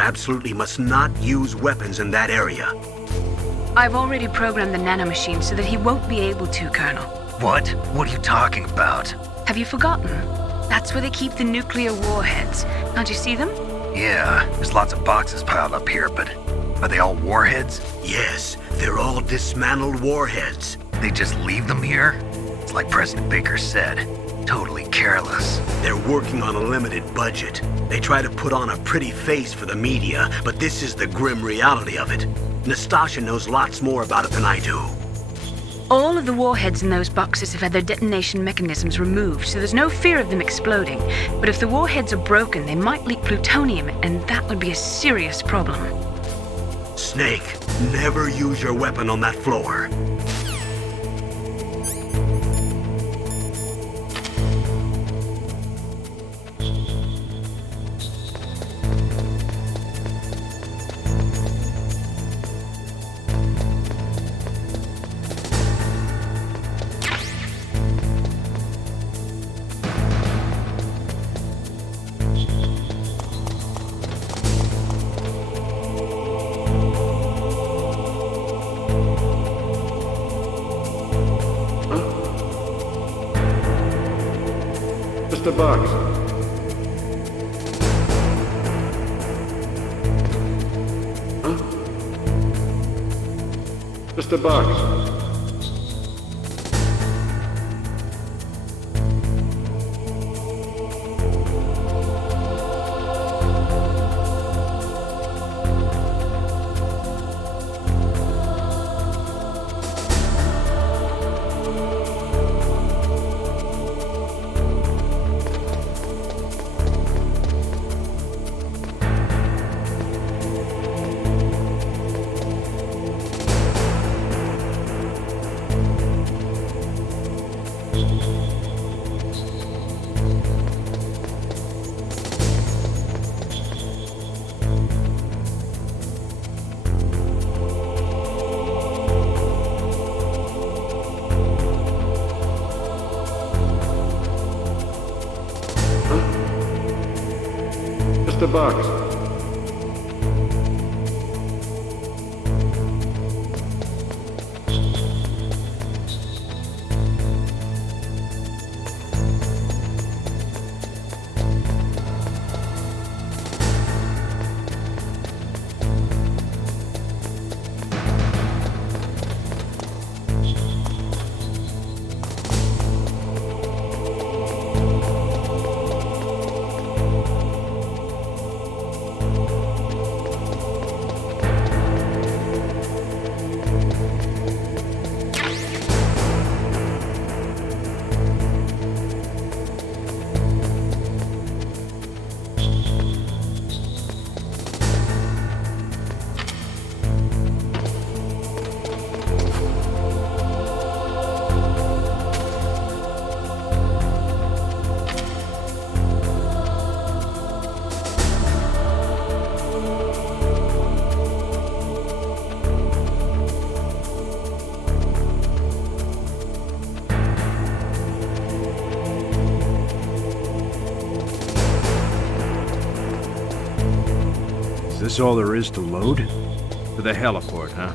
You absolutely must not use weapons in that area. I've already programmed the nanomachine so that he won't be able to, Colonel. What? What are you talking about? Have you forgotten? That's where they keep the nuclear warheads. Can't you see them? Yeah, there's lots of boxes piled up here, but are they all warheads? Yes, they're all dismantled warheads. They just leave them here? It's like President Baker said, totally careless. They're working on a limited budget. They try to put on a pretty face for the media, but this is the grim reality of it. Nastasha knows lots more about it than I do. All of the warheads in those boxes have had their detonation mechanisms removed, so there's no fear of them exploding. But if the warheads are broken, they might leak plutonium, and that would be a serious problem. Snake, never use your weapon on that floor. Just a box. Huh? Just a box. Just a box. Is this all there is to load? To the heliport, huh?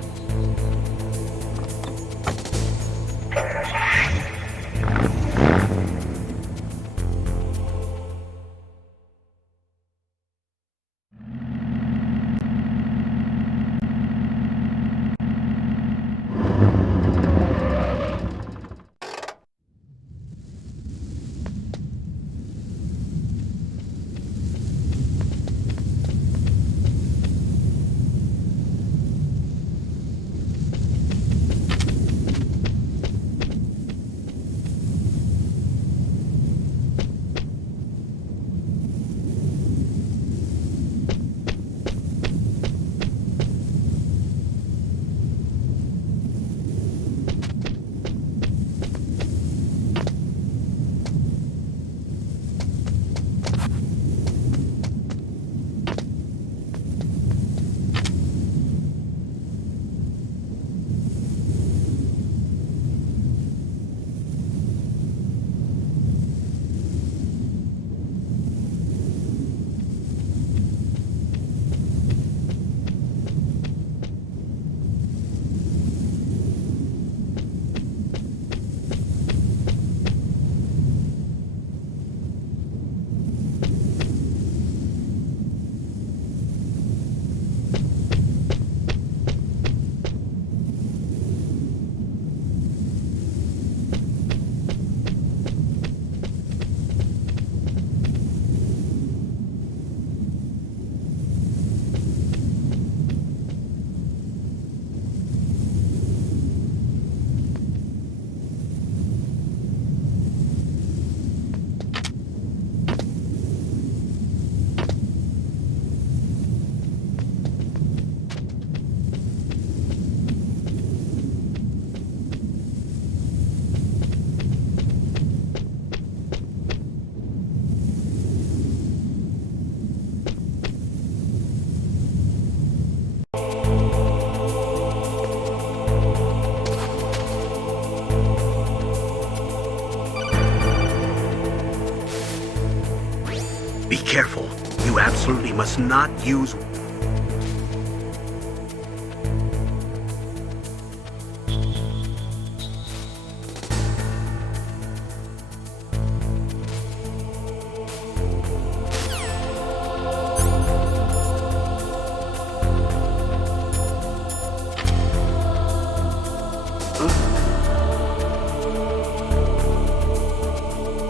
must not use...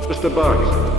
Mr. Boggs.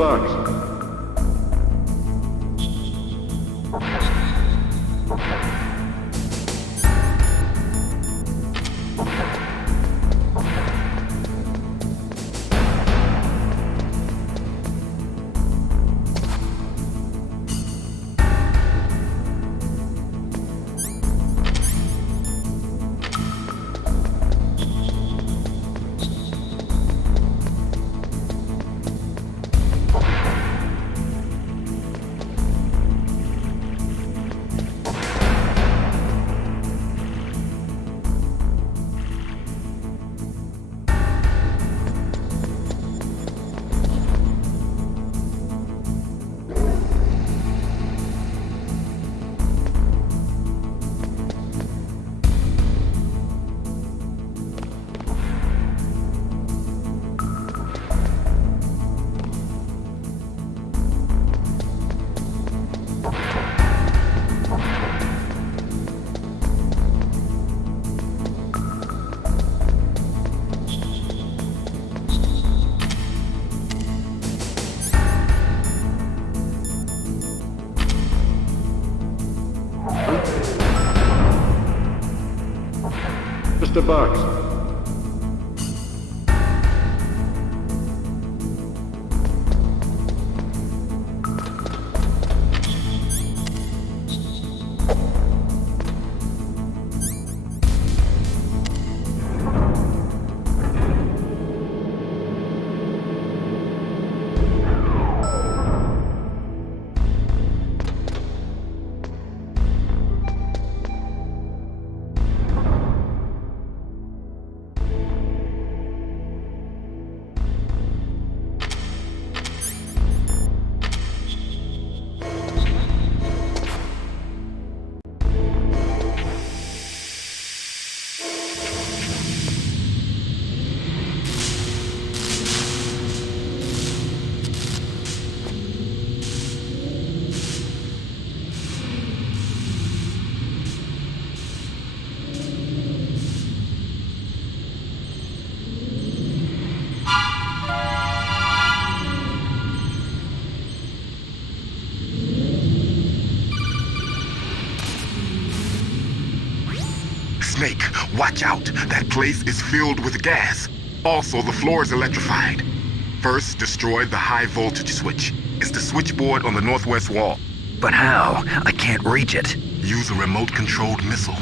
Box. Mr. Box. Snake, watch out. That place is filled with gas. Also, the floor is electrified. First, destroy the high voltage switch. It's the switchboard on the northwest wall. But how? I can't reach it. Use a remote-controlled missile.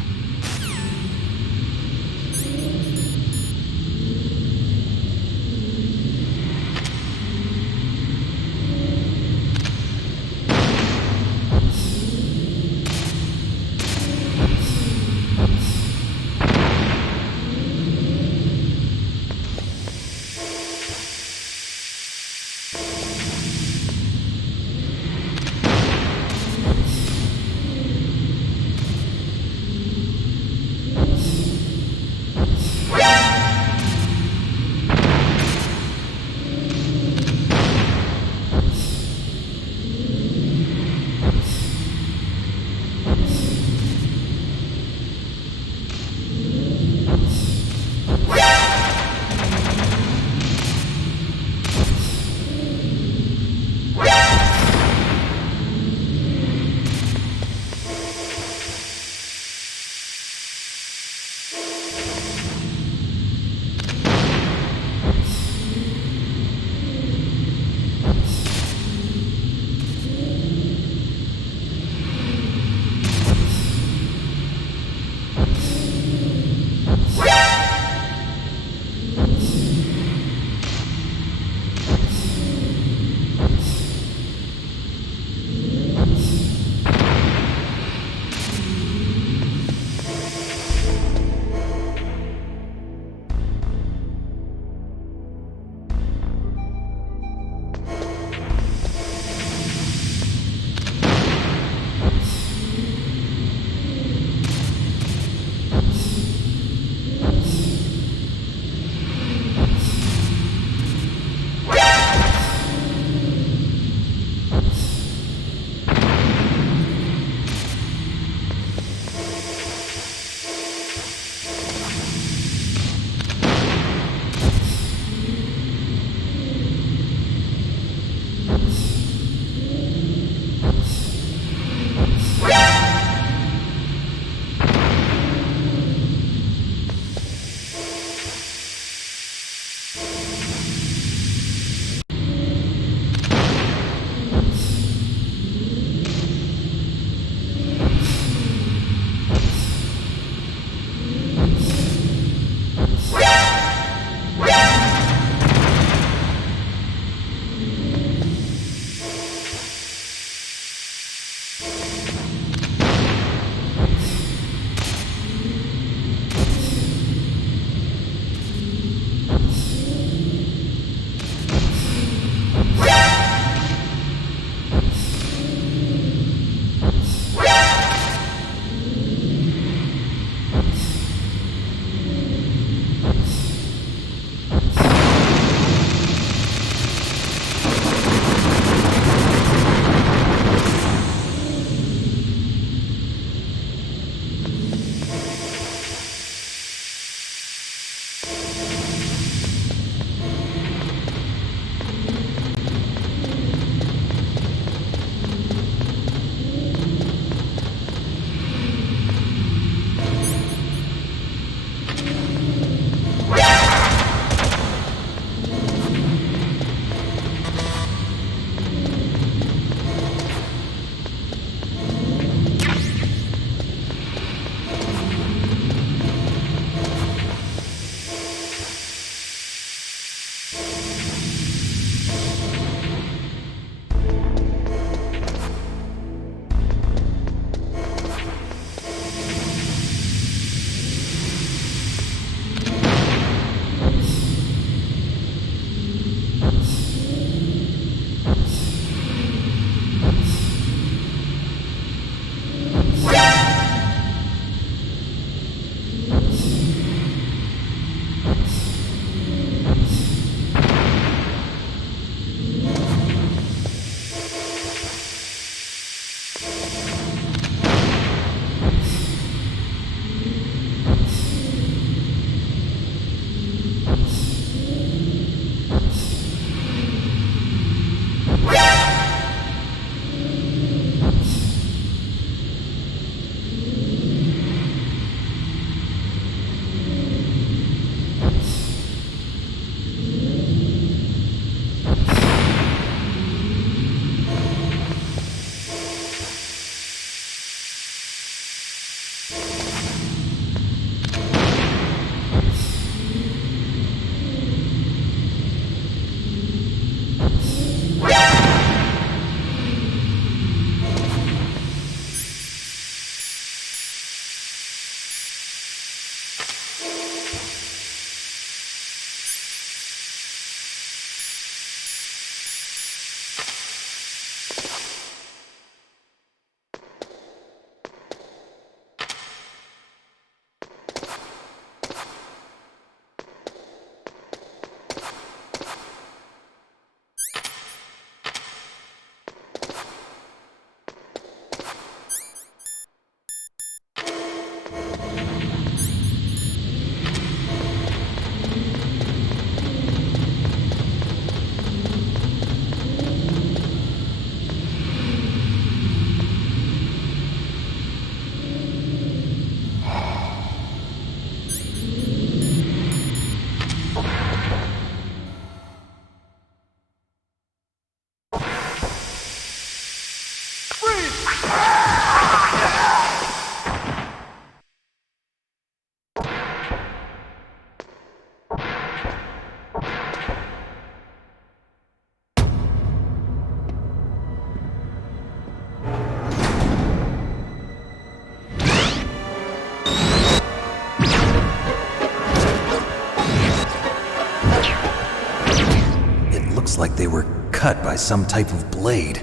Like they were cut by some type of blade.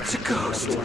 It's a ghost.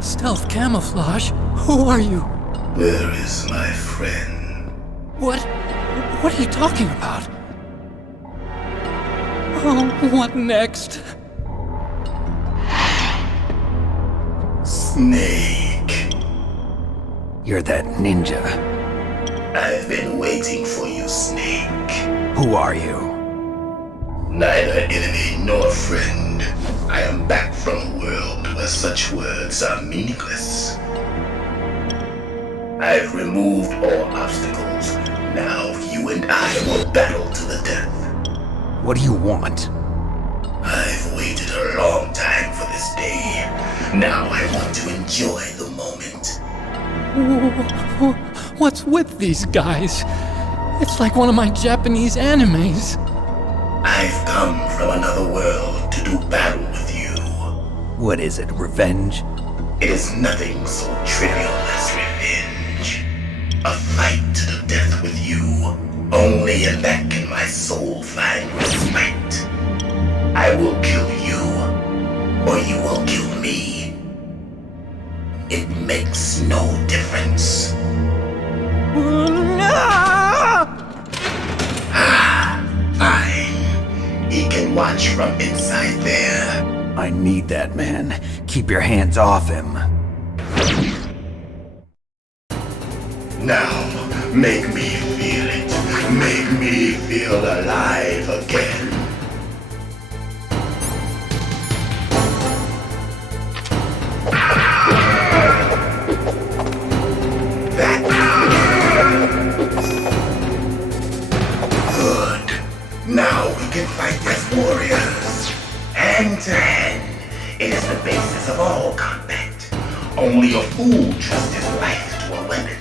Stealth camouflage? Who are you? Where is my friend? What are you talking about? Oh, what next? Snake. You're that ninja. I've been waiting for you, Snake. Who are you? Neither enemy nor friend. I am back from a world where such words are meaningless. I've removed all obstacles. Now you and I will battle to the death. What do you want? I've waited a long time for this day. Now I want to enjoy the moment. What's with these guys? It's like one of my Japanese animes. I've come from another world to do battle with you. What is it, revenge? It is nothing so trivial as revenge. A fight to the death with you. Only in that can my soul find respite. I will kill you, or you will kill me. It makes no difference. Fine. He can watch from inside there. I need that man. Keep your hands off him. Now, make me feel it. Make me feel alive again. Good. Now we can fight as warriors. Hand to hand. It is the basis of all combat. Only a fool trusts his life to a weapon.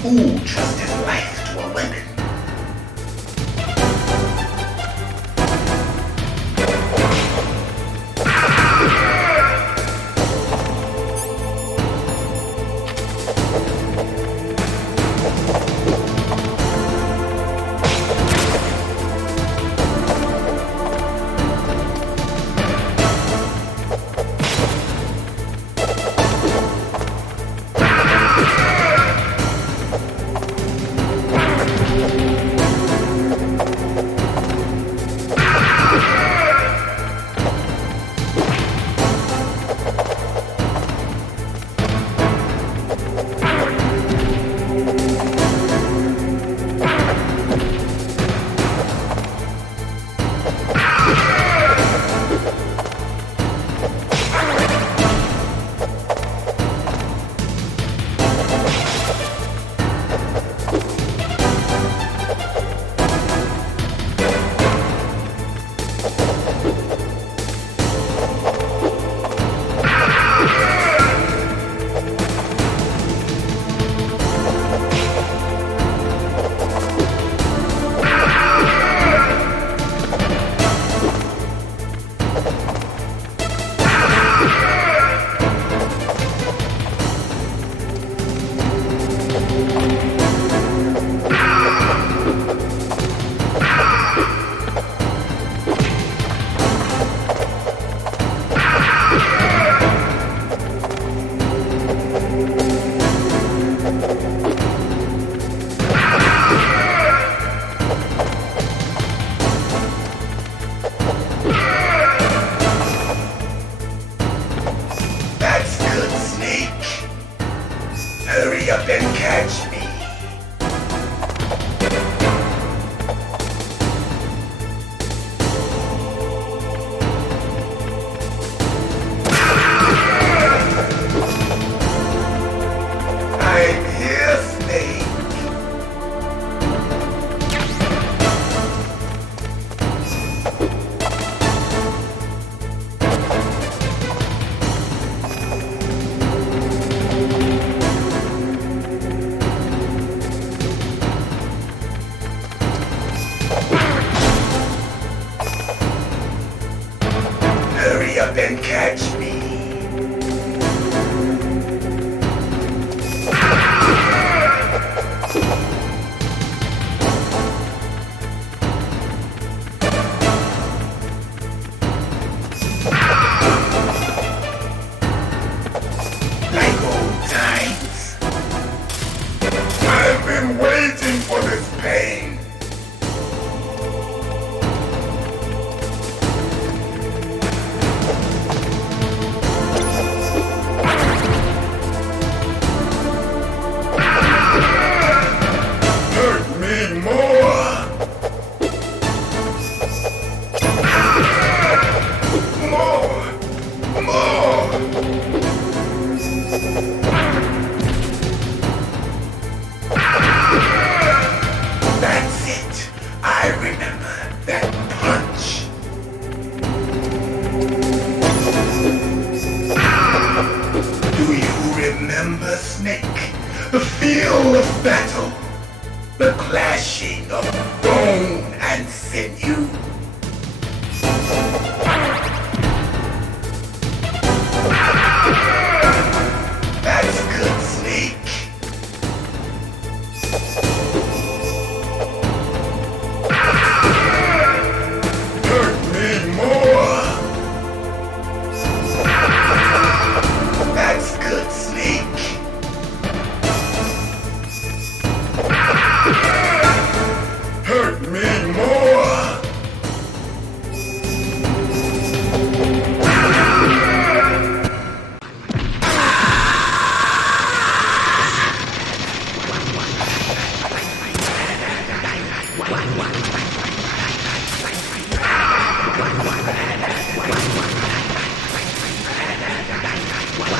fool trust his life to a weapon? Hurry up and catch me. I'm here, Snake. Hurry up and catch me. Like old times. I've been waiting for this pain. Hurt me more. More. That's it. I remember that punch. Do you remember, Snake? The feel of battle. The clashing of bone and sinew. That's good, Snake. Hurt me more. That's good, Snake. Hurt me more.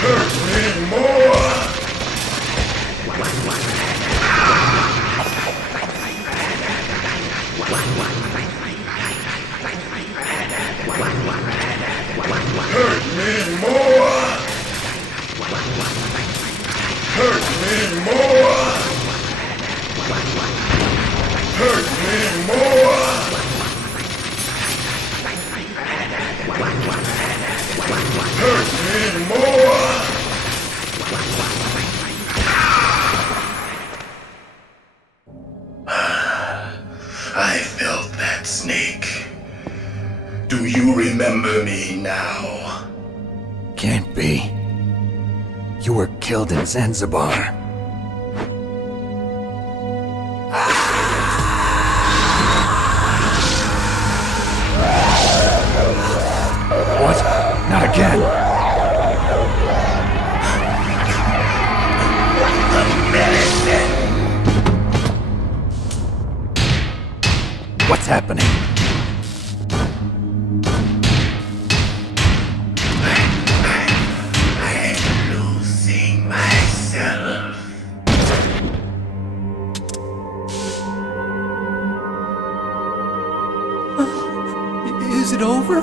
Hurt me more. Hurt me more. Hurt me more. I felt that, Snake. Do you remember me now? Can't be. You were killed in Zanzibar. What? Not again. What's happening? I'm losing myself. Is it over?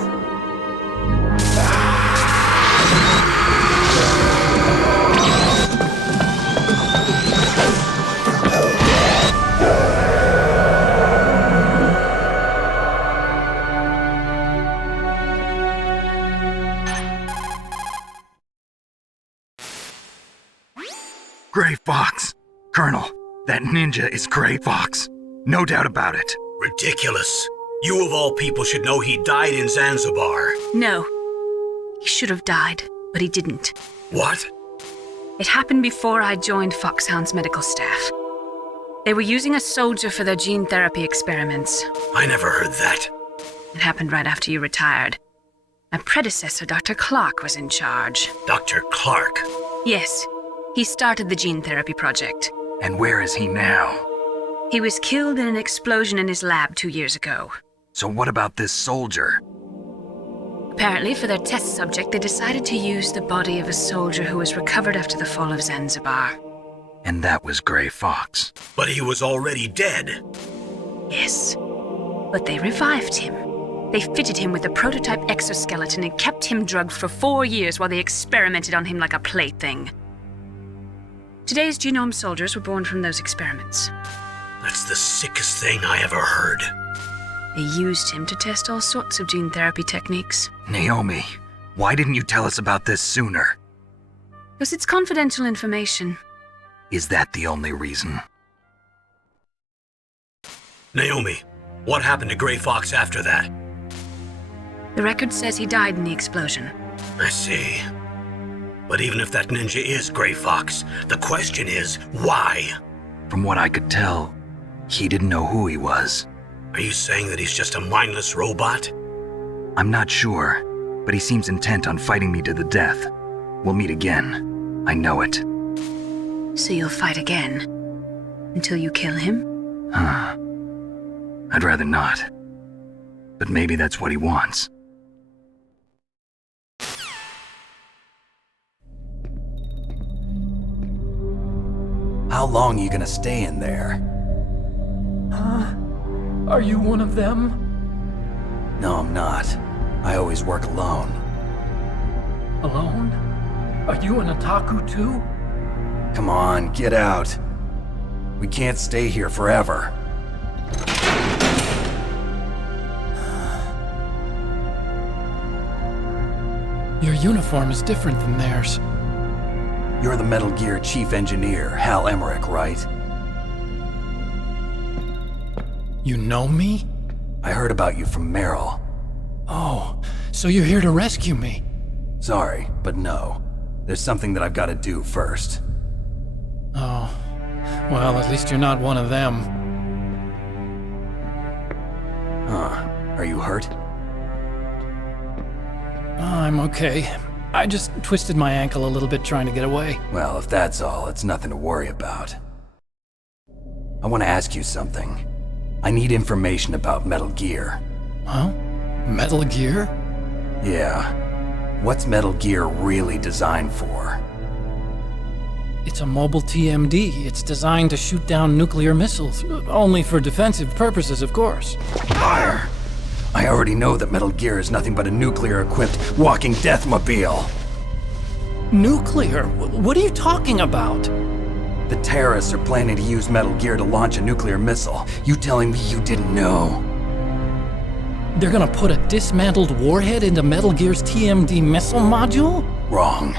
Gray Fox! Colonel, that ninja is Gray Fox. No doubt about it. Ridiculous. You of all people should know he died in Zanzibar. No. He should have died, but he didn't. What? It happened before I joined Foxhound's medical staff. They were using a soldier for their gene therapy experiments. I never heard that. It happened right after you retired. My predecessor, Dr. Clark, was in charge. Dr. Clark. Yes, he started the gene therapy project. And where is he now? He was killed in an explosion in his lab 2 years ago. So what about this soldier? Apparently, for their test subject, they decided to use the body of a soldier who was recovered after the fall of Zanzibar. And that was Gray Fox. But he was already dead. Yes, but they revived him. They fitted him with a prototype exoskeleton and kept him drugged for 4 years while they experimented on him like a plaything. Today's genome soldiers were born from those experiments. That's the sickest thing I ever heard. They used him to test all sorts of gene therapy techniques. Naomi, why didn't you tell us about this sooner? Because it's confidential information. Is that the only reason? Naomi, what happened to Gray Fox after that? The record says he died in the explosion. I see. But even if that ninja is Gray Fox, the question is, why? From what I could tell, he didn't know who he was. Are you saying that he's just a mindless robot? I'm not sure, but he seems intent on fighting me to the death. We'll meet again. I know it. So you'll fight again? Until you kill him? I'd rather not. But maybe that's what he wants. How long are you gonna stay in there? Huh? Are you one of them? No, I'm not. I always work alone. Alone? Are you an otaku too? Come on, get out. We can't stay here forever. Your uniform is different than theirs. You're the Metal Gear Chief Engineer, Hal Emmerich, right? You know me? I heard about you from Meryl. Oh, so you're here to rescue me? Sorry, but no. There's something that I've got to do first. Oh, well, at least you're not one of them. Huh. Are you hurt? I'm okay. I just twisted my ankle a little bit trying to get away. Well, if that's all, it's nothing to worry about. I want to ask you something. I need information about Metal Gear. Huh? Metal Gear? Yeah. What's Metal Gear really designed for? It's a mobile TMD. It's designed to shoot down nuclear missiles. Only for defensive purposes, of course. Fire! I already know that Metal Gear is nothing but a nuclear-equipped walking deathmobile. Nuclear? What are you talking about? The terrorists are planning to use Metal Gear to launch a nuclear missile. You telling me you didn't know? They're gonna put a dismantled warhead into Metal Gear's TMD missile module? Wrong.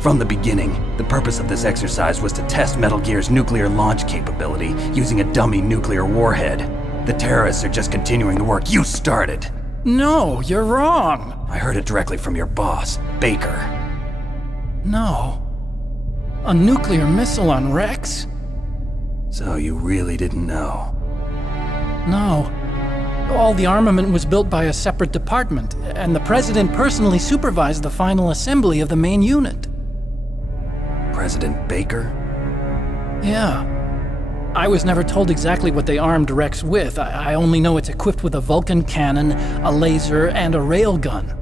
From the beginning, the purpose of this exercise was to test Metal Gear's nuclear launch capability using a dummy nuclear warhead. The terrorists are just continuing the work you started. No, you're wrong. I heard it directly from your boss, Baker. No. A nuclear missile on Rex? So you really didn't know? No. All the armament was built by a separate department, and the President personally supervised the final assembly of the main unit. President Baker? Yeah. I was never told exactly what they armed Rex with. I only know it's equipped with a Vulcan cannon, a laser, and a railgun.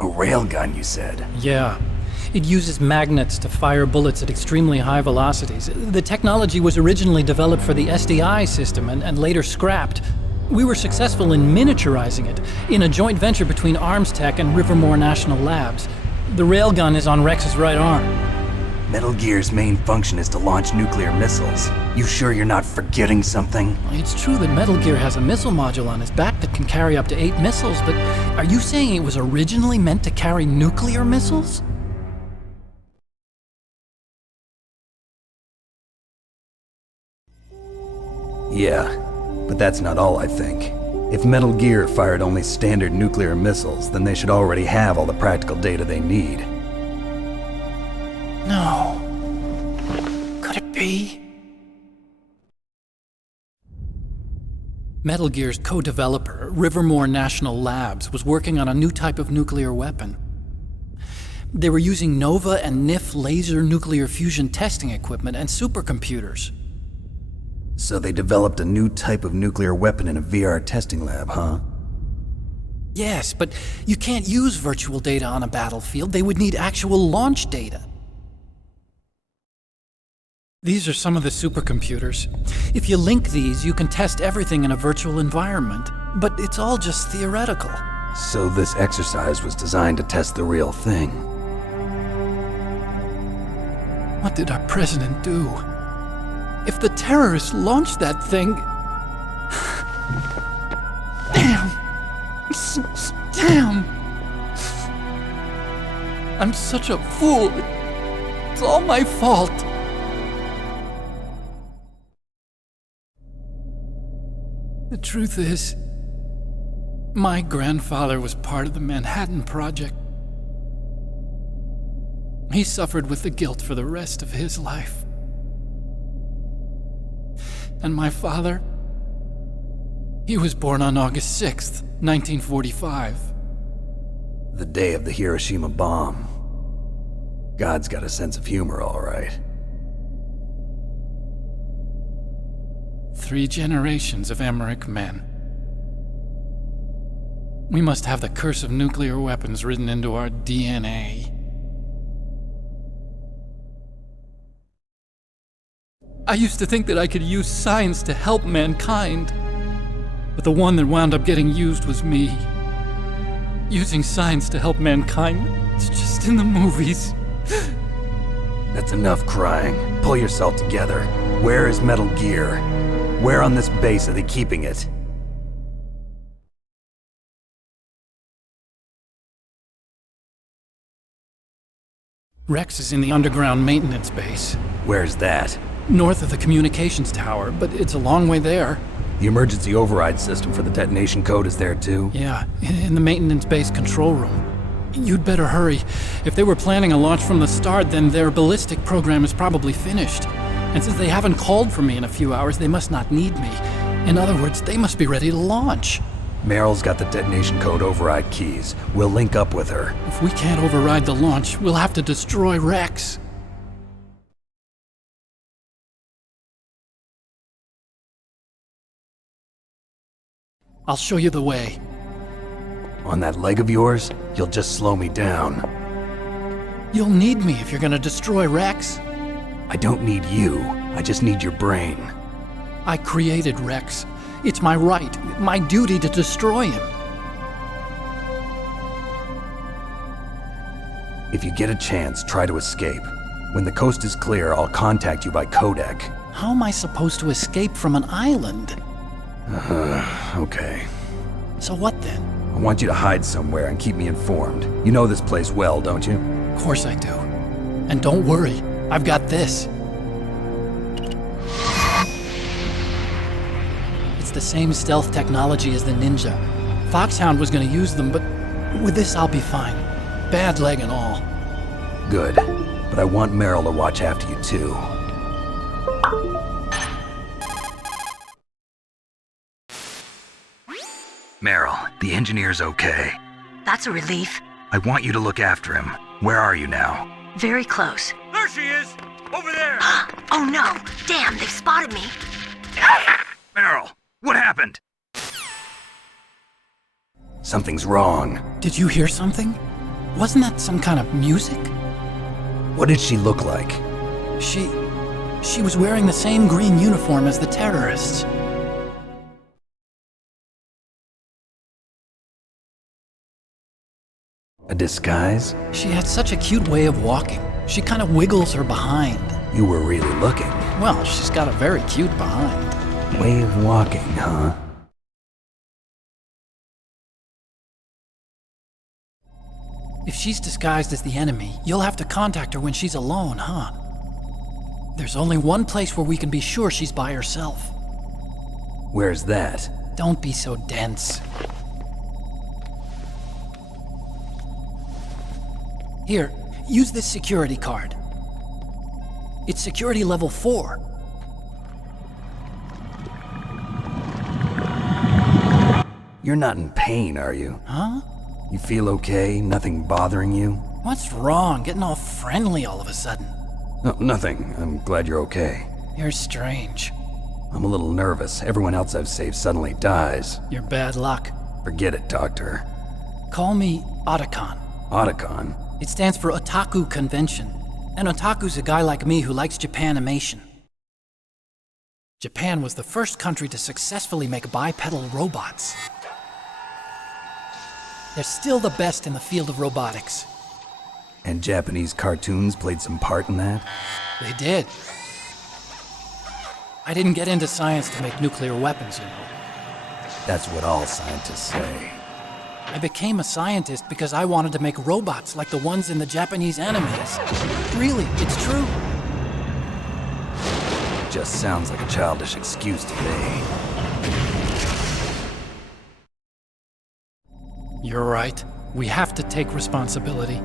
A railgun, you said? Yeah. It uses magnets to fire bullets at extremely high velocities. The technology was originally developed for the SDI system and later scrapped. We were successful in miniaturizing it in a joint venture between ArmsTech and Rivermore National Labs. The railgun is on Rex's right arm. Metal Gear's main function is to launch nuclear missiles. You sure you're not forgetting something? It's true that Metal Gear has a missile module on his back that can carry up to 8 missiles, but are you saying it was originally meant to carry nuclear missiles? Yeah, but that's not all I think. If Metal Gear fired only standard nuclear missiles, then they should already have all the practical data they need. No. Could it be? Metal Gear's co-developer, Rivermore National Labs, was working on a new type of nuclear weapon. They were using NOVA and NIF laser nuclear fusion testing equipment and supercomputers. So they developed a new type of nuclear weapon in a VR testing lab, huh? Yes, but you can't use virtual data on a battlefield. They would need actual launch data. These are some of the supercomputers. If you link these, you can test everything in a virtual environment. But it's all just theoretical. So this exercise was designed to test the real thing. What did our president do? If the terrorists launched that thing... Damn! Damn! I'm such a fool. It's all my fault. The truth is, my grandfather was part of the Manhattan Project. He suffered with the guilt for the rest of his life. And my father, he was born on August 6th, 1945. The day of the Hiroshima bomb. God's got a sense of humor, all right. 3 generations of Emmerich men. We must have the curse of nuclear weapons written into our DNA. I used to think that I could use science to help mankind, but the one that wound up getting used was me. Using science to help mankind, it's just in the movies. That's enough crying. Pull yourself together. Where is Metal Gear? Where on this base are they keeping it? Rex is in the underground maintenance base. Where's that? North of the communications tower, but it's a long way there. The emergency override system for the detonation code is there too? Yeah, in the maintenance base control room. You'd better hurry. If they were planning a launch from the start, then their ballistic program is probably finished. And since they haven't called for me in a few hours, they must not need me. In other words, they must be ready to launch. Meryl's got the detonation code override keys. We'll link up with her. If we can't override the launch, we'll have to destroy Rex. I'll show you the way. On that leg of yours, you'll just slow me down. You'll need me if you're gonna destroy Rex. I don't need you. I just need your brain. I created Rex. It's my right, my duty to destroy him. If you get a chance, try to escape. When the coast is clear, I'll contact you by codec. How am I supposed to escape from an island? Okay. So what then? I want you to hide somewhere and keep me informed. You know this place well, don't you? Of course I do. And don't worry, I've got this. It's the same stealth technology as the Ninja. Foxhound was gonna use them, but with this I'll be fine. Bad leg and all. Good. But I want Meryl to watch after you too. Meryl, the engineer's okay. That's a relief. I want you to look after him. Where are you now? Very close. There she is! Over there! Oh no! Damn, they've spotted me! Meryl, what happened? Something's wrong. Did you hear something? Wasn't that some kind of music? What did she look like? She was wearing the same green uniform as the terrorists. A disguise? She had such a cute way of walking. She kind of wiggles her behind. You were really looking. Well, she's got a very cute behind. Way of walking, huh? If she's disguised as the enemy, you'll have to contact her when she's alone, huh? There's only one place where we can be sure she's by herself. Where's that? Don't be so dense. Here, use this security card. It's security level 4. You're not in pain, are you? Huh? You feel okay? Nothing bothering you? What's wrong? Getting all friendly all of a sudden. No, nothing. I'm glad you're okay. You're strange. I'm a little nervous. Everyone else I've saved suddenly dies. You're bad luck. Forget it, Doctor. Call me Otacon. Otacon? It stands for Otaku Convention. And Otaku's a guy like me who likes Japanimation. Japan was the first country to successfully make bipedal robots. They're still the best in the field of robotics. And Japanese cartoons played some part in that? They did. I didn't get into science to make nuclear weapons, you know. That's what all scientists say. I became a scientist because I wanted to make robots like the ones in the Japanese animes. Really, it's true. Just sounds like a childish excuse to me. You're right. We have to take responsibility.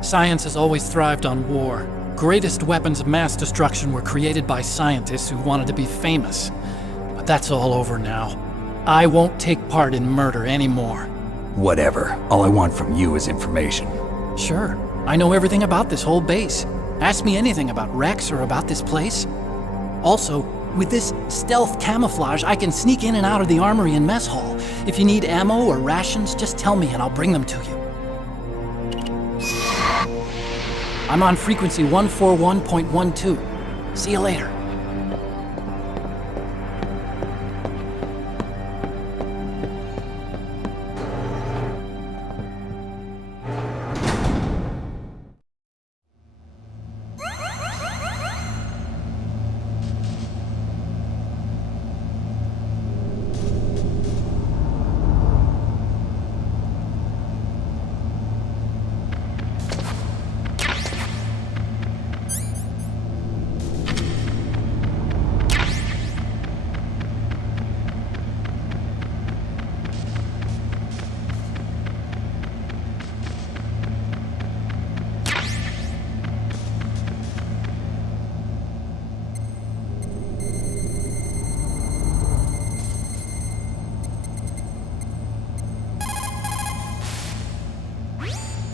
Science has always thrived on war. Greatest weapons of mass destruction were created by scientists who wanted to be famous. But that's all over now. I won't take part in murder anymore. Whatever. All I want from you is information. Sure. I know everything about this whole base. Ask me anything about Rex or about this place. Also, with this stealth camouflage, I can sneak in and out of the armory and mess hall. If you need ammo or rations, just tell me and I'll bring them to you. I'm on frequency 141.12. See you later.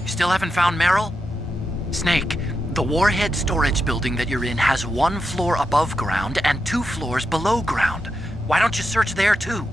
Still haven't found Meryl? Snake, the Warhead storage building that you're in has 1 floor above ground and 2 floors below ground. Why don't you search there too?